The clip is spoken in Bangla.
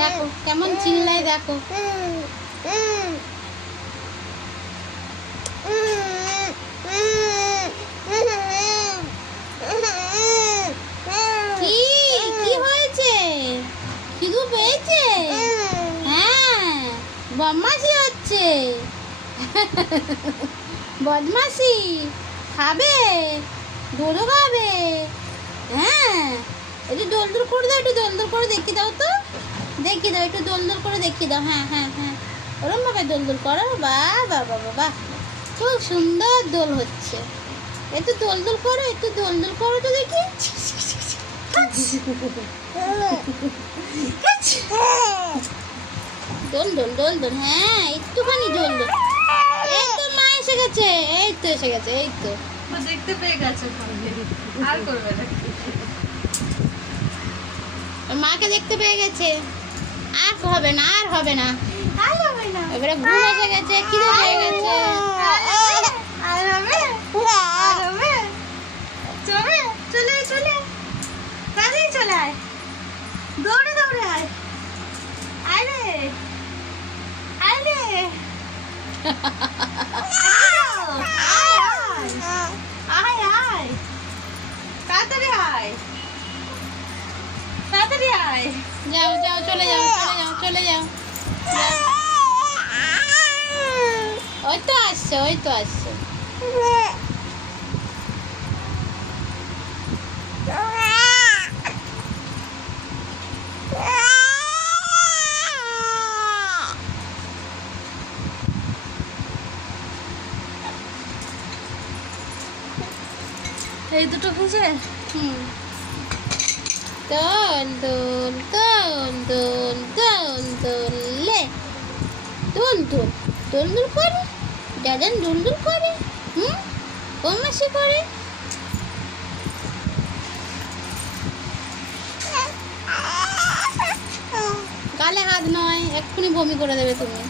দেখো কেমন চিল্লাই, দেখো। কি কি হয়েছে? খিদু পেয়েছে? হ্যাঁ, বদমাশি হচ্ছে। বদমাশি খাবে, দোলও খাবে। হ্যাঁ, একটু দোল দোল করে দাও, একটু দোল দোল করে দেখিয়ে দাও তো, দেখিয়ে দাও, একটু দোল দোল করে দেখিয়ে দাও। হ্যাঁ হ্যাঁ হ্যাঁ, ওরম ভাবে দোল দোল করো। বাহ বাহ বাহ বাহ, খুব সুন্দর দোল হচ্ছে। একটু দোল দোল করো, একটু দোল দোল করো তো দেখি। দোল দোল দোল দোল, হ্যাঁ একটুখানি দোল দোল। এই তো মা এসে গেছে, এই তো এসে গেছে, এই তো দেখতে পেয়ে গেছে, আর করবে না। মাকে দেখতে পেয়ে গেছে, আর হবে না, আর হবে না, আর হবে না, এবারে ঘুম এসে গেছে, খিদে পেয়ে গেছে। আর হবে, আর হবে। চলে চলে চলে, কাজেই চলে আয়, দৌড়ে দৌড়ে আয়, আয় রে, আয় রে, আয় আয়, তাড়াতাড়ি আয়, তাড়াতাড়ি আয়। যাও যাও, চলে যাও, চলে যাও, চলে যাও। ওই তো আসছে, ওই তো আসছে। এই দুটো ভেজে হুম, দোল দোল দোল দোল দোল দোল লে, দোল দোল দোল দোল করে, দাদান দোল দোল করে। হুম, বদমাশি করে। গালে হাত নয়, এক্ষুনি বমি করে দেবে তুমি।